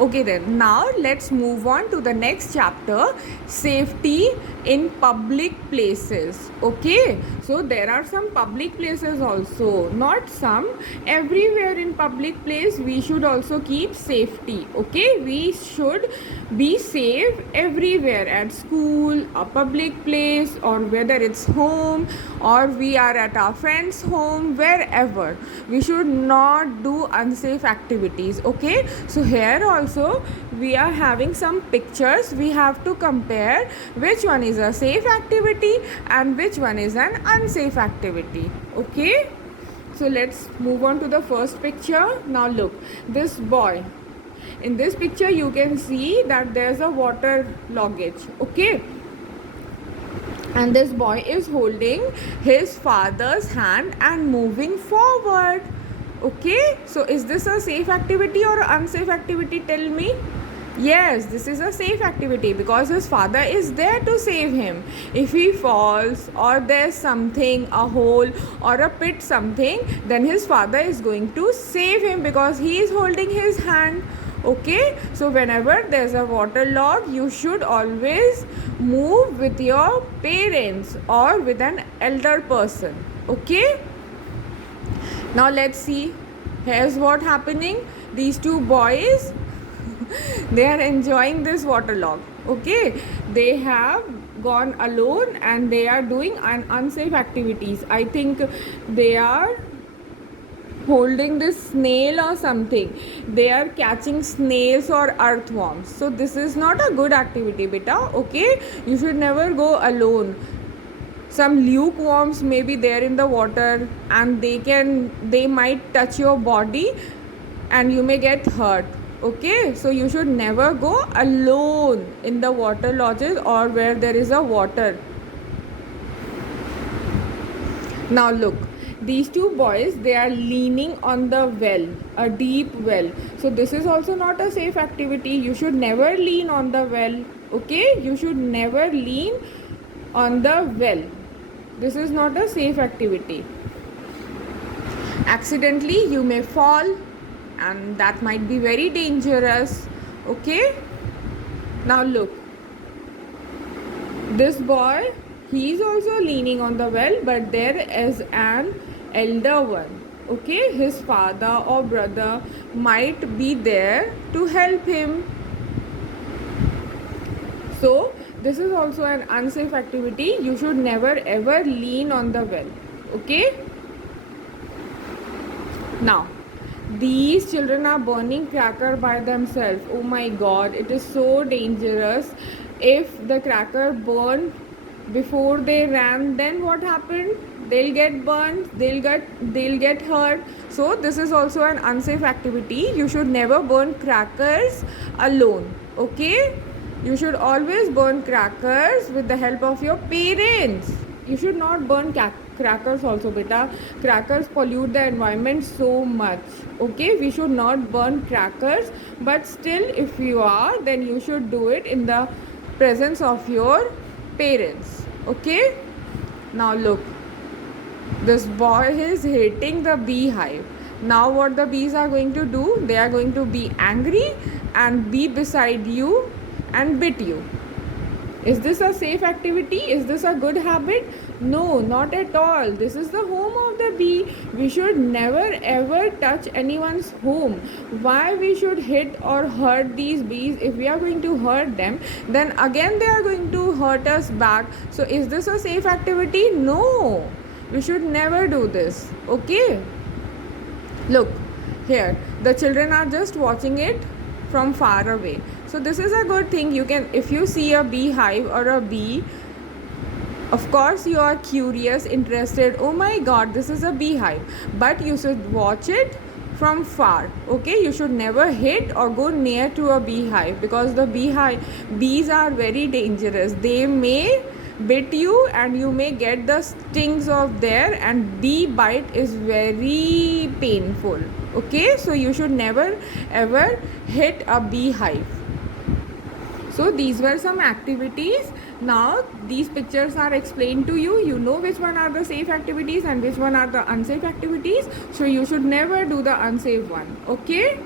Okay, then now let's move on to the next chapter, safety in public places. Okay, so there are some public places also, not some, everywhere in public place we should also keep safety. Okay, we should be safe everywhere, at school, a public place, or whether it's home or we are at our friend's home, wherever we should not do unsafe activities. Okay, so here also we are having some pictures. We have to compare which one is a safe activity and which one is an unsafe activity. Okay, so let's move on to the first picture. Now look, this boy, in this picture you can see that there's a water loggage. Okay, and this boy is holding his father's hand and moving forward. Okay, so is this a safe activity or unsafe activity? Tell me. Yes, this is a safe activity because his father is there to save him. If he falls or there's something, a hole or a pit, something, then his father is going to save him because he is holding his hand. Okay, so whenever there's a water log, you should always move with your parents or with an elder person. Okay, now let's see. Here's what happening. These two boys they are enjoying this water log. Okay, they have gone alone and they are doing unsafe activities. I think they are holding this snail or something. They are catching snails or earthworms. So this is not a good activity, beta. Okay, you should never go alone. Some lukewarms may be there in the water and they might touch your body and you may get hurt. Okay, so you should never go alone in the water lodges or where there is a water. Now look, these two boys, they are leaning on the well, a deep well. So this is also not a safe activity. You should never lean on the well. Okay, you should never lean on the well. This is not a safe activity. Accidentally you may fall and that might be very dangerous. Okay, now look, this boy, he is also leaning on the well, but there is an elder one. Okay, his father or brother might be there to help him. So this is also an unsafe activity. You should never ever lean on the well. Okay, now these children are burning cracker by themselves. Oh my god, it is so dangerous. If the cracker burned before they ran, then what happened? They'll get burned, they'll get hurt. So this is also an unsafe activity. You should never burn crackers alone. Okay, you should always burn crackers with the help of your parents. You should not burn crackers also, beta. Crackers pollute the environment so much. Okay, we should not burn crackers, but still if you are, then you should do it in the presence of your parents. Okay, now look, this boy is hitting the beehive. Now what the bees are going to do? They are going to be angry and be beside you and bit you. Is this a safe activity? Is this a good habit? No, not at all. This is the home of the bee. We should never ever touch anyone's home. Why we should hit or hurt these bees? If we are going to hurt them, then again they are going to hurt us back. So is this a safe activity? No. We should never do this. Okay? Look, here the children are just watching it from far away. So this is a good thing. You can, if you see a beehive or a bee, of course you are curious, interested. Oh my god, this is a beehive. But you should watch it from far. Okay, you should never hit or go near to a beehive because the bees are very dangerous. They may bit you and you may get the stings of there, and bee bite is very painful. Okay, so you should never ever hit a beehive. So these were some activities. Now these pictures are explained to you. You know which one are the safe activities and which one are the unsafe activities. So you should never do the unsafe one. Okay.